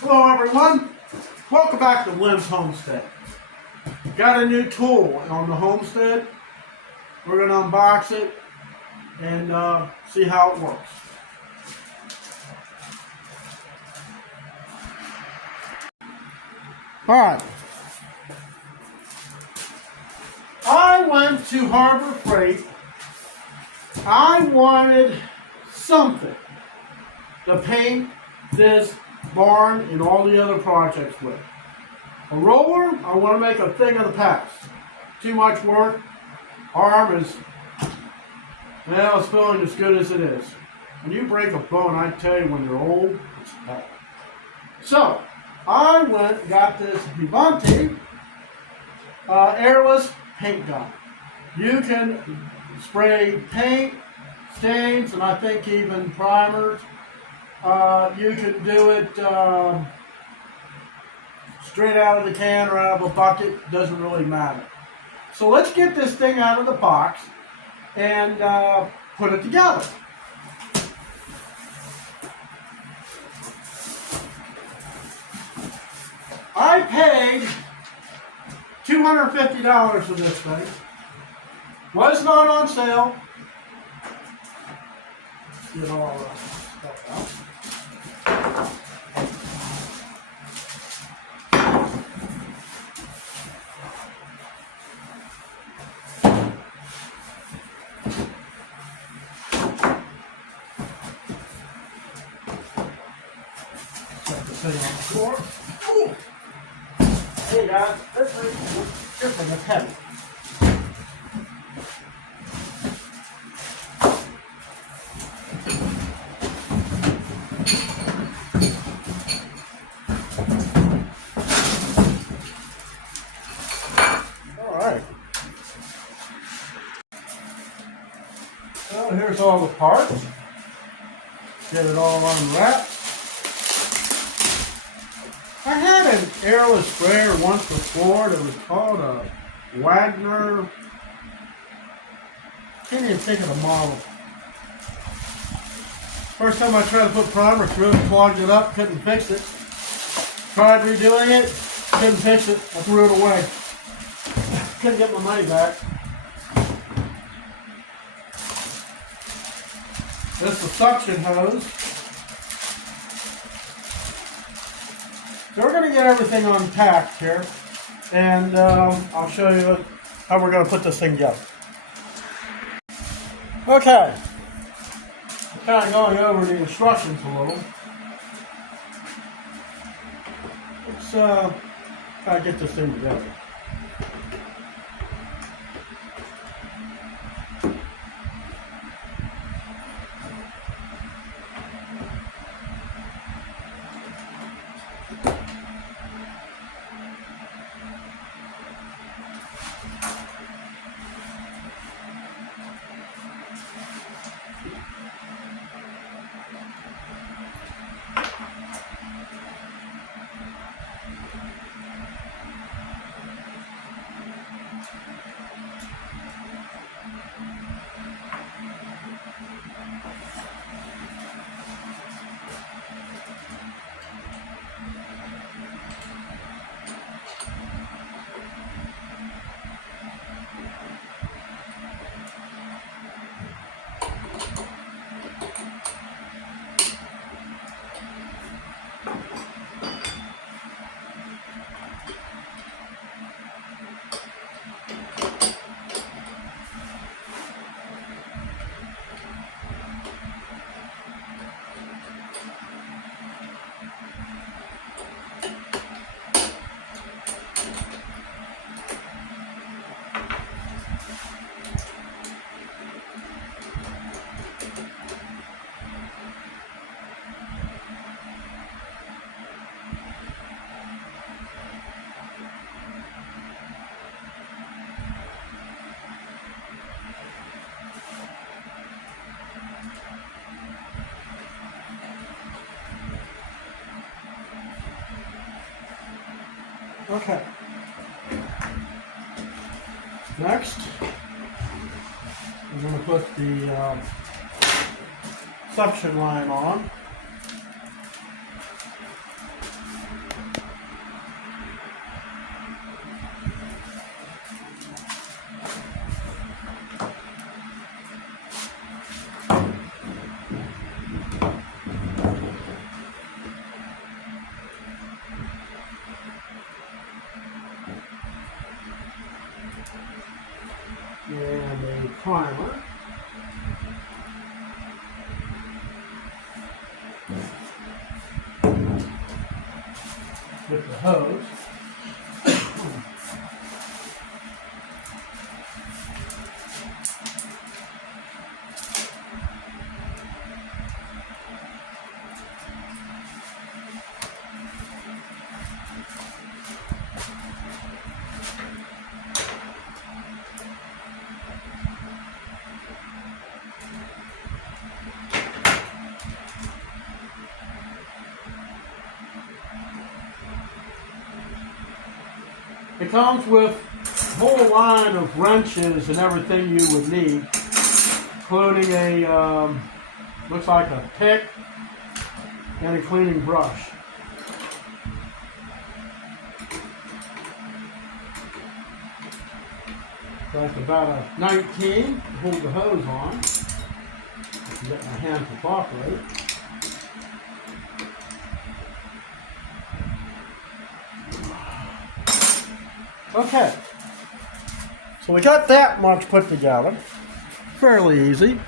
Hello everyone, welcome back to Lynn's Homestead. Got a new tool on the Homestead. We're going to unbox it and see how it works. Alright, I went to Harbor Freight. I wanted something to paint this barn and all the other projects with. A roller, I want to make a thing of the past. Too much work. Arm is, well, it's feeling as good as it is. When you break a bone, I tell you, when you're old, it's bad. So, I went and got this Avanti Airless paint gun. You can spray paint, stains, and I think even primers. You can do it straight out of the can or out of a bucket. Doesn't really matter. So let's get this thing out of the box and put it together. I paid $250 for this thing. Was not on sale. Let's get all the stuff out. Set the thing on the floor. Ooh. Hey guys, this thing is heavy. Alright. So here's all the parts. Get it all unwrapped. I had an airless sprayer once before that was called a Wagner. Can't even think of the model. First time I tried to put primer through it, clogged it up, couldn't fix it. Tried redoing it, couldn't fix it. I threw it away. Couldn't get my money back. This is the suction hose. So we're going to get everything unpacked here, and I'll show you how we're going to put this thing together. Okay, kind of going over the instructions a little. Let's try to get this thing together. Okay. Next, we're going to put the suction line on. primer. With the hose. It comes with a whole line of wrenches and everything you would need, including a, looks like a pick and a cleaning brush. That's about a 19 to hold the hose on. I can get my hand to cooperate. Okay, so we got that much put together, fairly easy.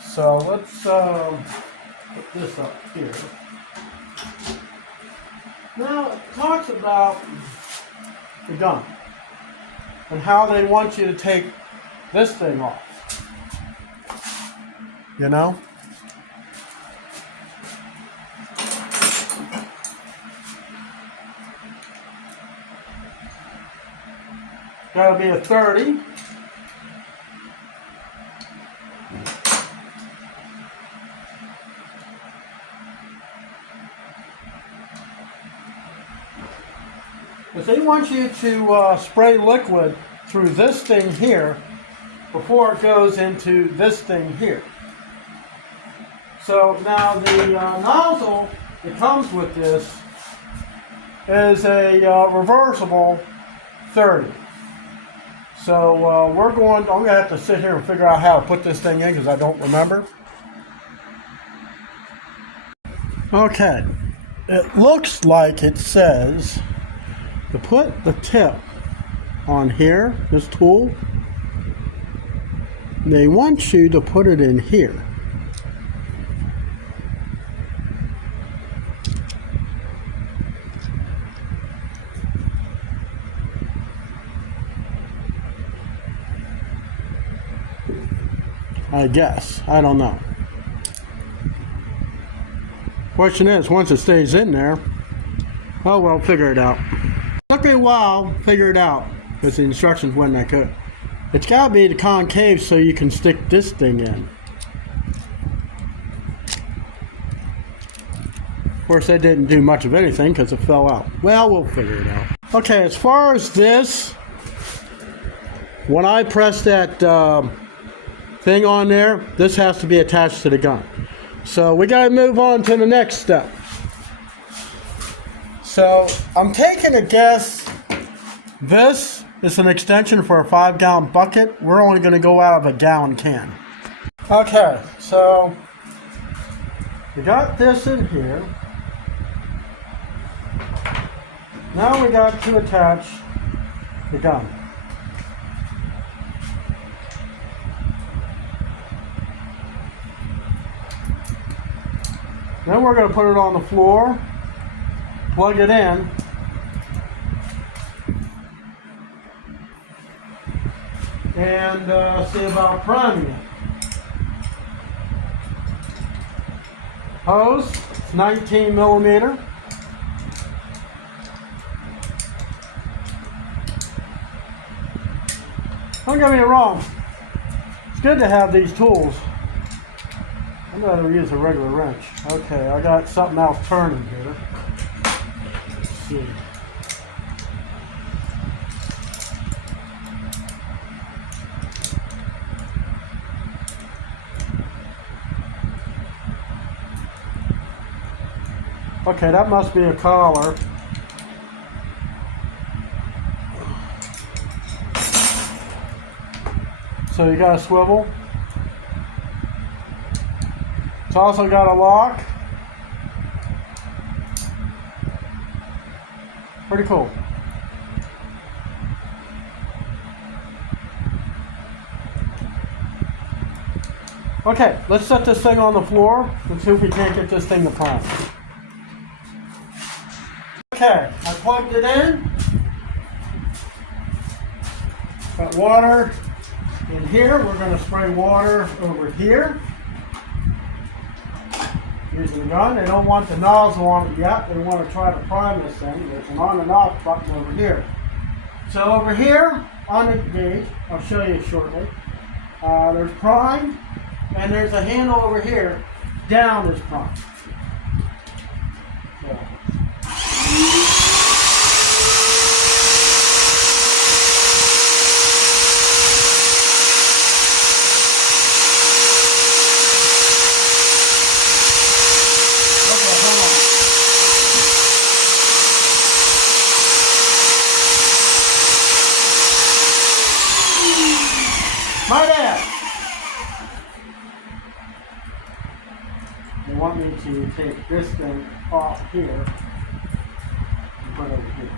So let's put this up here. Now it talks about the gun and how they want you to take this thing off, you know? That'll be a 30. But they want you to spray liquid through this thing here before it goes into this thing here. So now the nozzle that comes with this is a reversible 30. So I'm going to have to sit here and figure out how to put this thing in because I don't remember. Okay, it looks like it says to put the tip on here, this tool. They want you to put it in here. I guess. I don't know. Question is, once it stays in there, oh well, figure it out. Took me a while to figure it out because the instructions weren't that good. It's got to be the concave so you can stick this thing in. Of course, that didn't do much of anything because it fell out. Well, we'll figure it out. Okay, as far as this, when I press that thing on there, this has to be attached to the gun. So we got to move on to the next step. So I'm taking a guess this is an extension for a 5-gallon bucket. We're only going to go out of a gallon can. Okay, so we got this in here. Now we got to attach the gun. Then we're going to put it on the floor, plug it in, and see about priming it. Hose, it's 19 millimeter. Don't get me wrong, it's good to have these tools. I'm going to use a regular wrench. Okay, I got something else turning here. Let's see. Okay, that must be a collar. So you got a swivel. It's also got a lock. Pretty cool. Okay, let's set this thing on the floor and see if we can't get this thing to prime. Okay, I plugged it in. Got water in here. We're going to spray water over here. Using the gun. They don't want the nozzle on it yet. They want to try to prime this thing. There's an on and off button over here. So over here on the gauge, I'll show you shortly, there's prime, and there's a handle over here. Down is prime. So. My dad. They want me to take this thing off here and put it over here.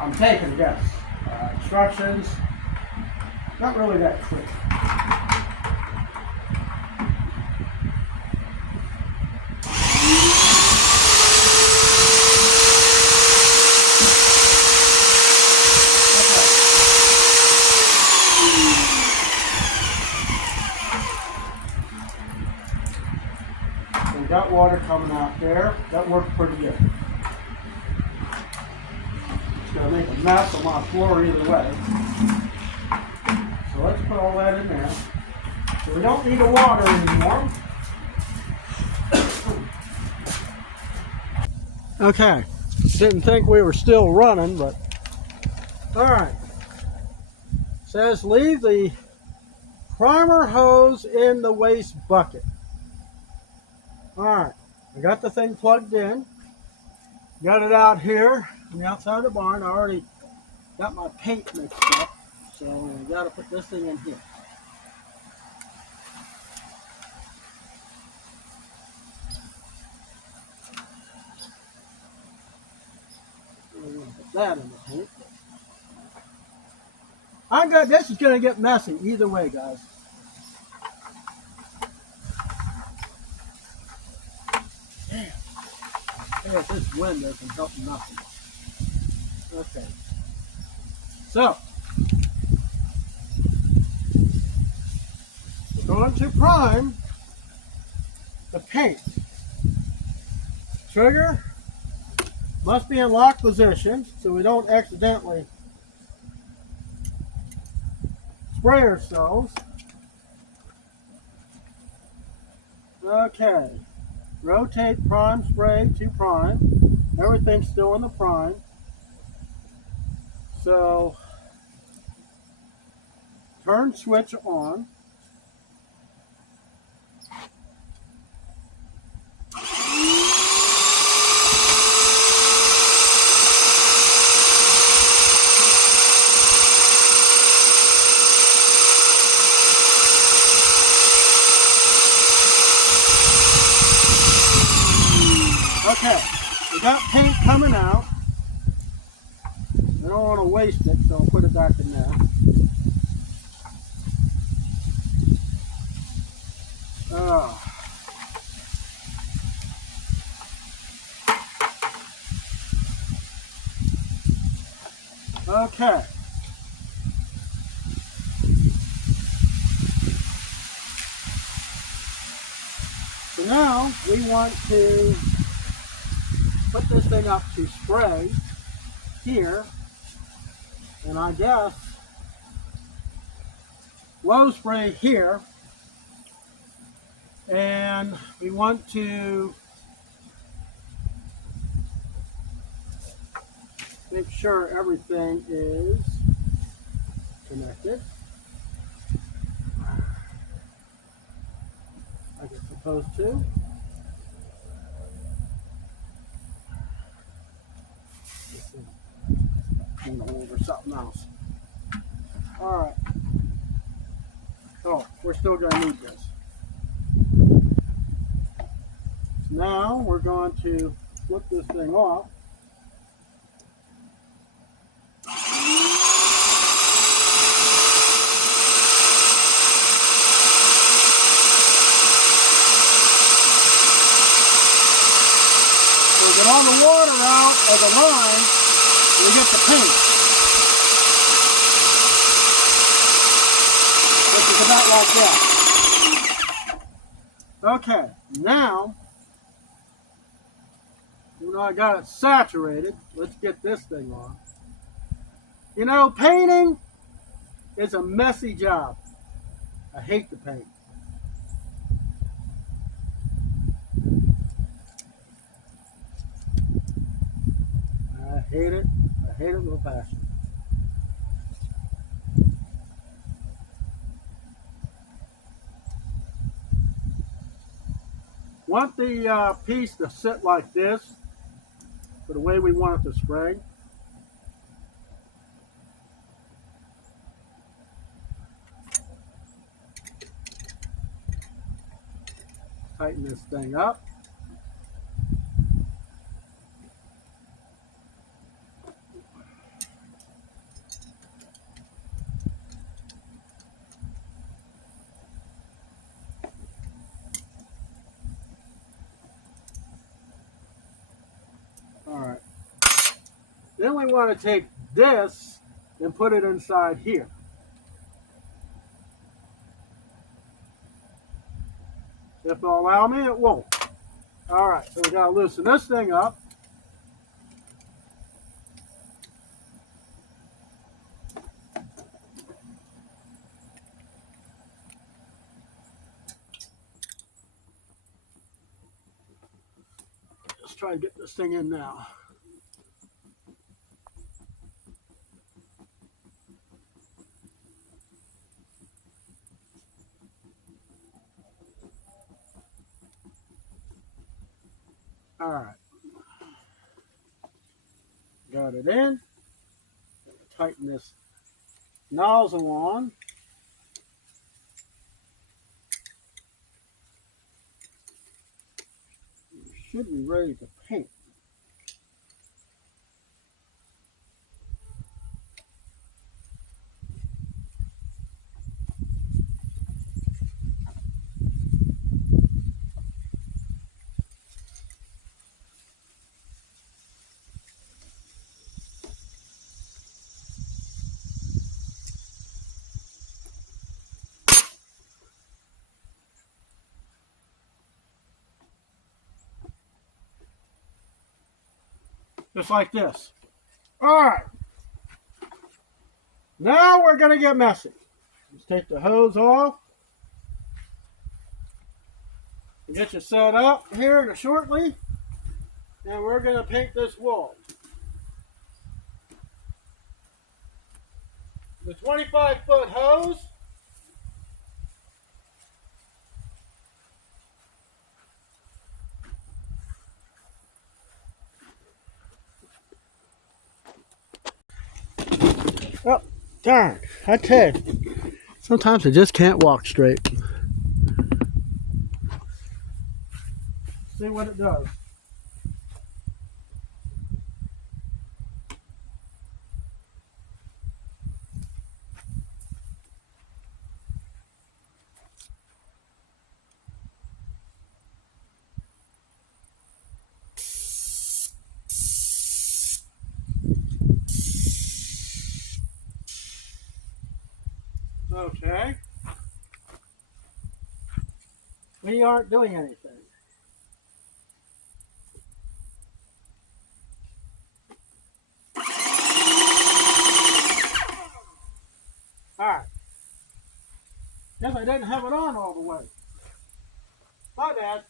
I'm taking this. Instructions, not really that quick. Got water coming out there. That worked pretty good. It's going to make a mess on my floor either way. So let's put all that in there. So we don't need the water anymore. Okay. Didn't think we were still running, but alright. Says leave the primer hose in the waste bucket. Alright, I got the thing plugged in, got it out here on the outside of the barn. I already got my paint mixed up, so I got to put this thing in here. I'm going to put that in the paint. This is going to get messy either way, guys. If this wind doesn't help nothing. Okay. So, we're going to prime the paint. Trigger must be in lock position so we don't accidentally spray ourselves. Okay. Rotate prime spray to prime. Everything's still in the prime. So, turn switch on. Okay, we got paint coming out. I don't want to waste it, so I'll put it back in there. Okay. So now we want to put this thing up to spray here, and I guess low spray here, and we want to make sure everything is connected. Like it's supposed to. I'm going to order something else. Alright. Oh, we're still going to need this. Now we're going to flip this thing off. We get all the water out of the line, we get the paint, which is about like that. Okay, now, you know I got it saturated, let's get this thing on. You know, painting is a messy job. I hate the paint. I hate it. I hate it with a passion. Want the piece to sit like this for the way we want it to spray. Tighten this thing up. All right. Then we want to take this and put it inside here. If it'll allow me, it won't. All right, so we got to loosen this thing up. Let's try to get this thing in now. All right. Got it in. Tighten this nozzle on. You should be ready to paint. Just like this. All right. Now we're going to get messy. Let's take the hose off. Get you set up here shortly. And we're going to paint this wall. The 25-foot hose. Oh, darn. I tell you, sometimes I just can't walk straight. See what it does. Okay. We aren't doing anything. Alright. Guess I didn't have it on all the way. My bad.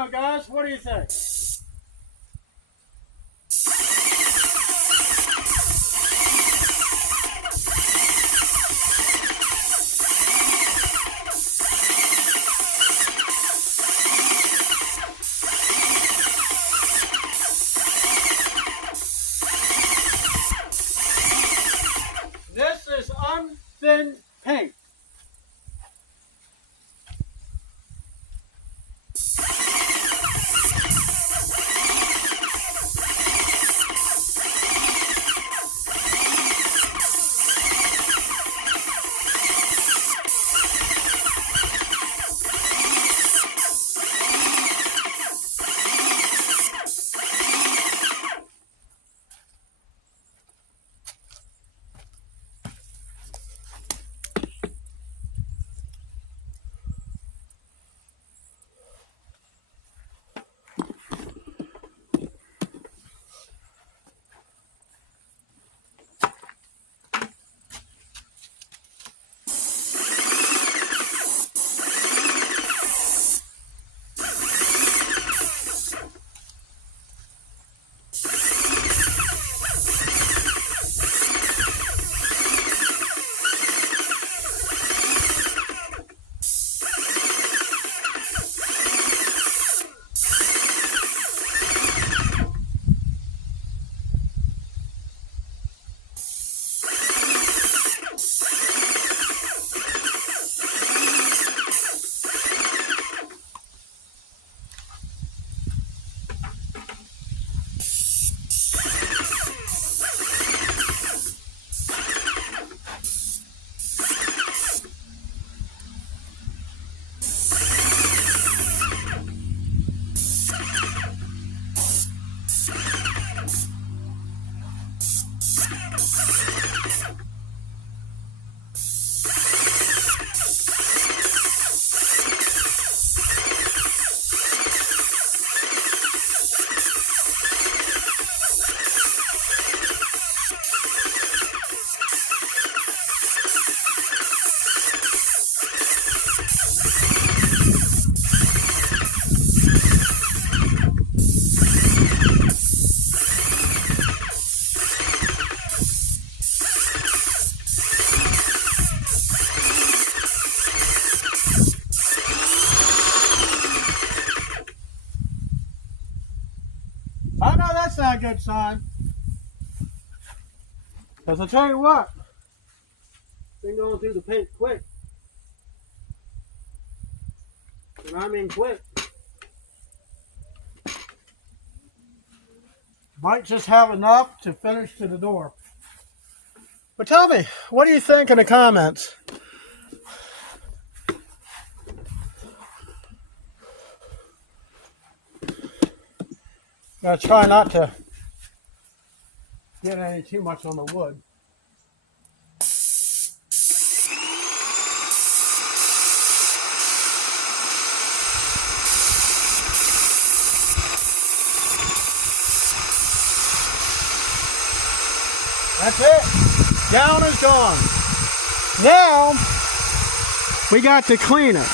now, guys. What do you think? This is unthinned paint. I know that's not a good sign. Because I'll tell you what, been going through the paint quick. And I mean quick. Might just have enough to finish to the door. But tell me, what do you think in the comments? Gotta try not to get any too much on the wood. That's it. Down is gone. Now we got to clean it.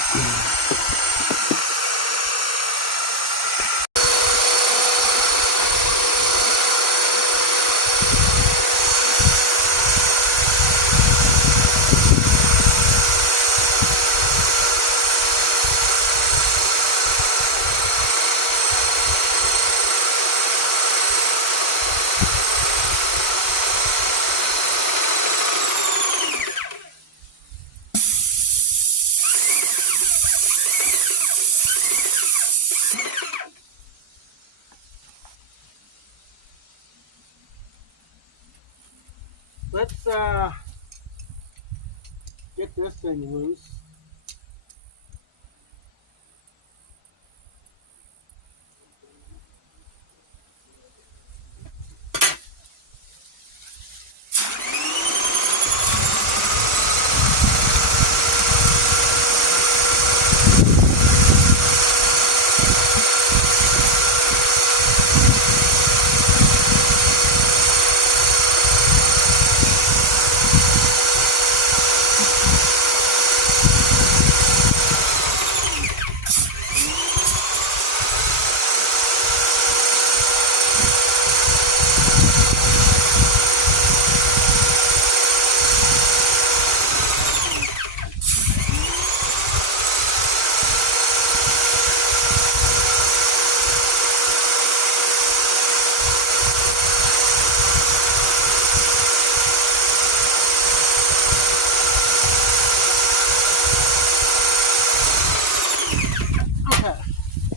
Let's get this thing loose.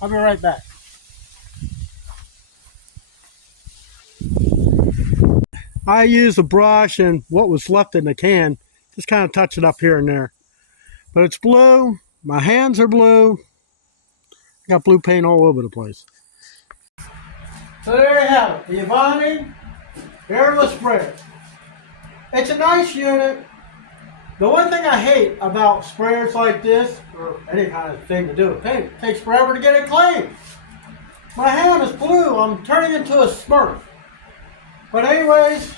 I'll be right back. I used a brush and what was left in the can, just kind of touch it up here and there. But it's blue, my hands are blue, I got blue paint all over the place. So there you have it, the Avanti Airless sprayer. It's a nice unit. The one thing I hate about sprayers like this, or any kind of thing to do with paint, it takes forever to get it clean. My hand is blue, I'm turning into a Smurf. But anyways,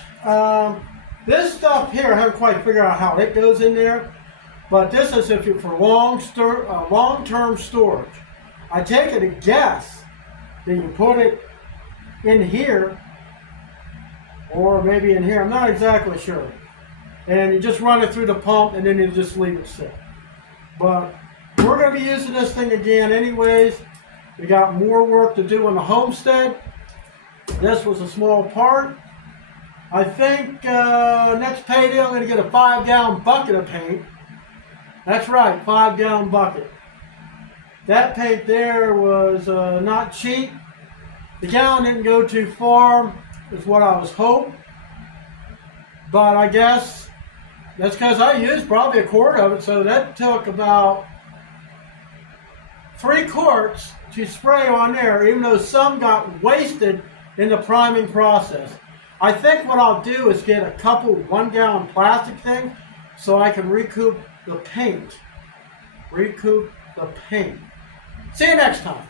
this stuff here, I haven't quite figured out how it goes in there. But this is if you're for long-term storage. I take it a guess that you put it in here, or maybe in here, I'm not exactly sure. And you just run it through the pump and then you just leave it sit. But we're going to be using this thing again anyways. We got more work to do on the Homestead. This was a small part. I think next payday I'm going to get a 5-gallon bucket of paint. That's right, 5-gallon bucket. That paint there was not cheap. The gallon didn't go too far, is what I was hoping. But I guess that's because I used probably a quart of it, so that took about 3 quarts to spray on there, even though some got wasted in the priming process. I think what I'll do is get a couple 1-gallon plastic things so I can recoup the paint. See you next time.